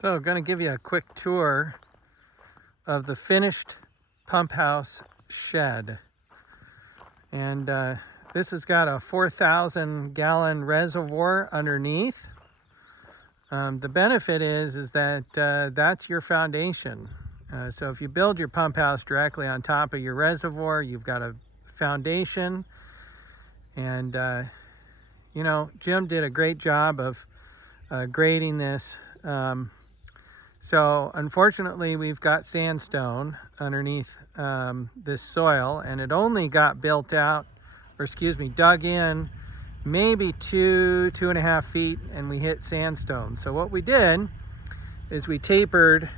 So I'm going to give you a quick tour of the finished pump house shed. And this has got a 4,000 gallon reservoir underneath. The benefit is that that's your foundation. So if you build your pump house directly on top of your reservoir, you've got a foundation. And you know, Jim did a great job of grading this. So unfortunately, we've got sandstone underneath this soil, and it only got built out, or excuse me, dug in maybe 2.5 feet, and we hit sandstone. So what we did is we tapered,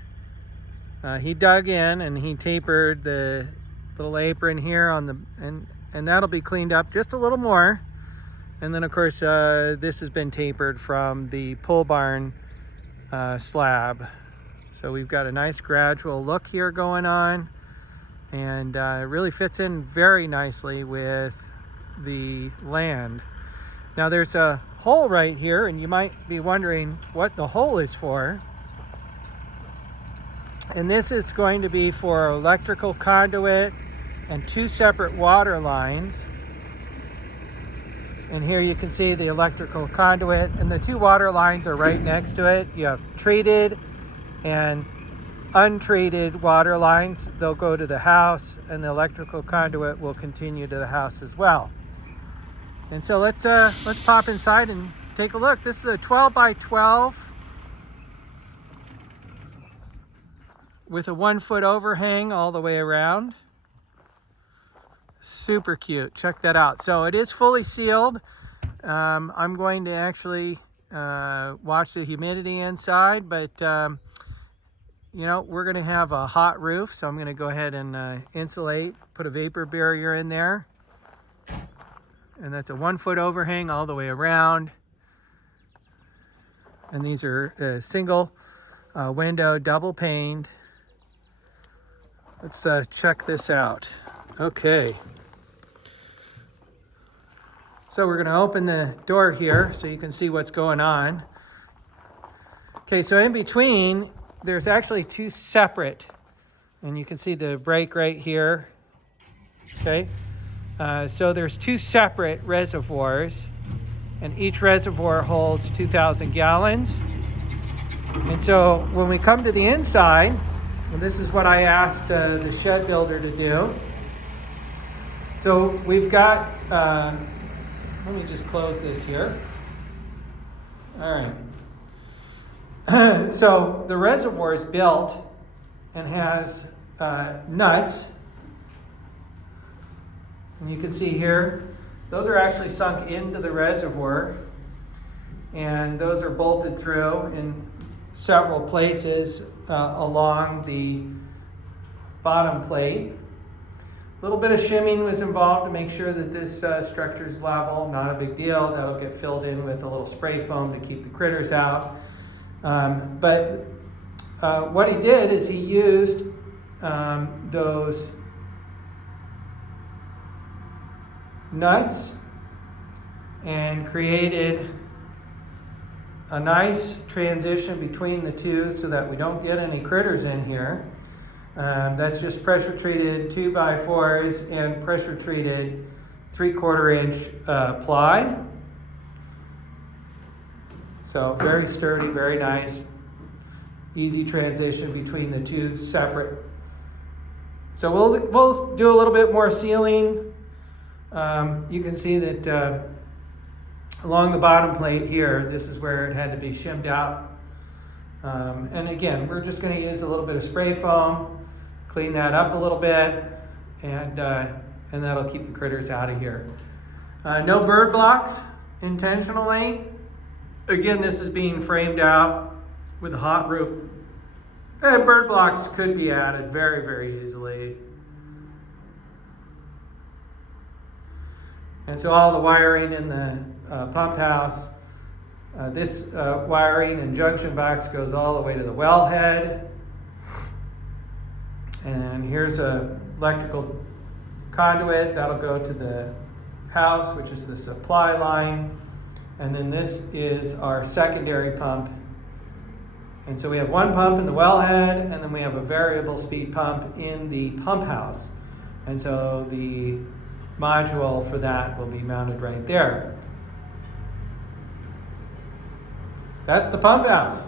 he dug in and he tapered the little apron here on the, and that'll be cleaned up just a little more. And then of course, this has been tapered from the pole barn slab. So we've got a nice gradual look here going on, and it really fits in very nicely with the land. Now there's a hole right here, and you might be wondering what the hole is for. And this is going to be for electrical conduit and 2 separate water lines. And here you can see the electrical conduit, and the 2 water lines are right next to it. You have treated and untreated water lines. They'll go to the house, and the electrical conduit will continue to the house as well. And so let's pop inside and take a look. This is a 12 by 12 with a 1-foot overhang all the way around. Super cute. Check that out. So it is fully sealed. I'm going to actually watch the humidity inside, but you know, we're going to have a hot roof, so I'm going to go ahead and insulate, put a vapor barrier in there. And that's a 1-foot overhang all the way around. And these are single window, double paned. Let's check this out. Okay. So we're going to open the door here so you can see what's going on. Okay, so in between, there's actually 2 separate, and you can see the break right here. Okay, so there's 2 separate reservoirs, and each reservoir holds 2,000 gallons. And so when we come to the inside, and this is what I asked the shed builder to do. So we've got, let me just close this here. All right. So the reservoir is built and has nuts. And you can see here, those are actually sunk into the reservoir. And those are bolted through in several places along the bottom plate. A little bit of shimming was involved to make sure that this structure is level. Not a big deal. That'll get filled in with a little spray foam to keep the critters out. But what he did is he used those nuts and created a nice transition between the 2 so that we don't get any critters in here. That's just pressure treated 2x4s and pressure treated 3/4 inch ply. So very sturdy, very nice, easy transition between the 2 separate. So we'll do a little bit more sealing. You can see that along the bottom plate here, this is where it had to be shimmed out. And again, we're just going to use a little bit of spray foam, clean that up a little bit, and that'll keep the critters out of here. No bird blocks intentionally. Again, this is being framed out with a hot roof. And bird blocks could be added very, very easily. And so all the wiring in the pump house, this wiring and junction box goes all the way to the wellhead. And here's a electrical conduit that'll go to the house, which is the supply line. And then this is our secondary pump And so we have one pump in the wellhead, and then we have a variable speed pump in the pump house. And so the module for that will be mounted right there. That's the pump house.